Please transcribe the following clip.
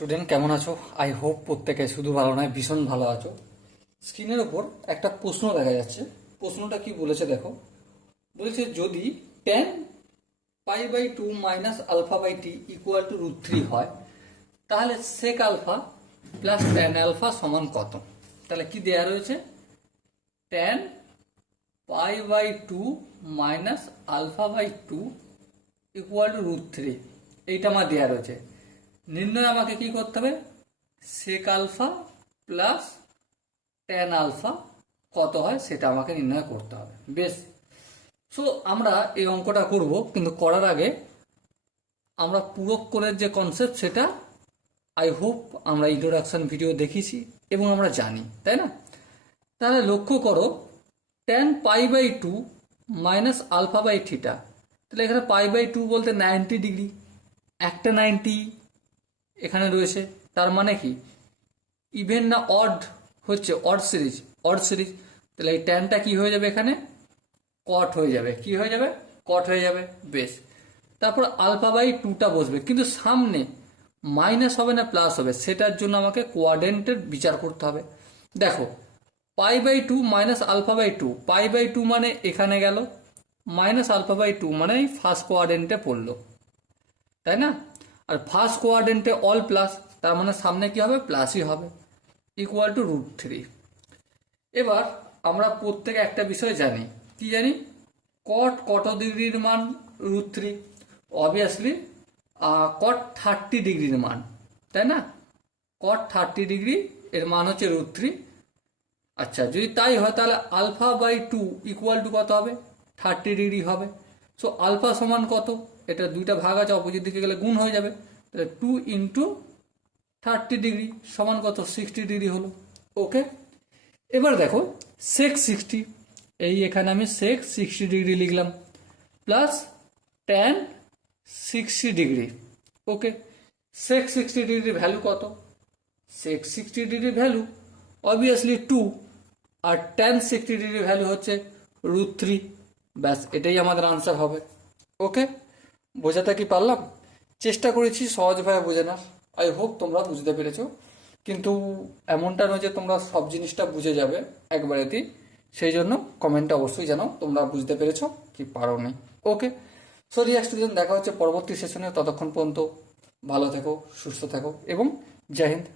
Student, কেমন আছো? I hope প্রত্যেকে শুধু ভালো নয়, ভীষণ ভালো আছো। স্ক্রিনের ওপর একটা প্রশ্ন দেখা যাচ্ছে। প্রশ্নটা কি বলেছে দেখো? বলেছে, যদি tan pi by two minus alpha by T equal to root three হয়, তাহলে sec alpha plus tan alpha সমান কত? তাহলে কি দেয়া রয়েছে? Tan pi by two minus alpha by two equal to root three এইটা আমার দেওয়া রয়েছে। নির্ণয় আমাকে কি করতে হবে? Sec alpha plus tan alpha কত হয় সেটা আমাকে নির্ণয় করতে হবে। বেশ। সো আমরা এই অঙ্কটা করব, কিন্তু করার আগে আমরা পুরক্ষণের যে কনসেপ্ট সেটা আই হোপ আমরা ইন্ট্রোডাকশন ভিডিও দেখিয়েছি এবং আমরা জানি, তাই না? তাহলে লক্ষ্য করো tan pi by two minus alpha by theta তাহলে এখানে পাই বাই টু বলতে নাইনটি ডিগ্রি একটা নাইনটি এখানে রয়েছে। তার মানে কি? ইভেন না অড হচ্ছে অড সিরিজ অড সিরিজ তাহলে এই ট্যানটা কি হয়ে যাবে এখানে? কট হয়ে যাবে। কি হয়ে যাবে? কট হয়ে যাবে। বেশ। তারপর আলফা বাই টুটা বসবে। কিন্তু সামনে মাইনাস হবে না প্লাস হবে? সেটার জন্য আমাকে কোয়াড্রেন্টের বিচার করতে হবে। দেখো pi by two minus alpha by two pi by two মানে এখানে গেল। মাইনাস আলফা বাই টু মানে ফার্স্ট কোয়াড্রেন্টে পড়ল। তাই না? আর ফার্স্ট কোয়াড্রেন্টে অল প্লাস তার মানে সামনে কি হবে? প্লাসই হবে। ইকুয়াল টু রুট থ্রি এবার আমরা প্রত্যেকে একটা বিষয় জানি। কি জানি? কট কত ডিগ্রির মান? Root three obviously cot thirty ডিগ্রির মান, তাই না? কট থার্টি ডিগ্রি, এর মান হচ্ছে রুট থ্রি আচ্ছা যদি তাই হয়, তাহলে alpha by two equal to কত হবে? থার্টি ডিগ্রি হবে। সো আলফা সমান কত? এটা দুইটা ভাগ আছে অপোজিট দিকে গেলে গুণ হয়ে যাবে। তাহলে টু ইন্টু থার্টি ডিগ্রি সমান কত? সিক্সটি ডিগ্রি হলো। ওকে এবার দেখো সেক সিক্সটি এই এখানে আমি সেক সিক্সটি ডিগ্রি লিখলাম plus tan sixty degree okay sec sixty degree value কত? Sec sixty degree value obviously two আর টেন সিক্সটি ডিগ্রি ভ্যালু হচ্ছে রুট থ্রি ব্যাস, এটাই আমাদের আনসার হবে। ওকে বোঝাতে কি পারলাম? চেষ্টা করেছি, সহজভাবে বোঝানোর। আই হোপ তোমরা বুঝতে পেরেছ। কিন্তু এমনটা নয় যে তোমরা সব জিনিসটা বুঝে যাবে একবারেতেই। সেই জন্য কমেন্টে অবশ্যই জানাও, তোমরা বুঝতে পেরেছ কি পারো নি ওকে সো রিয়া স্টুডেন্ট দেখা হচ্ছে পরবর্তী সেশনে ততক্ষণ পর্যন্ত ভালো থেকো, সুস্থ থাকো এবং জয় হিন্দ।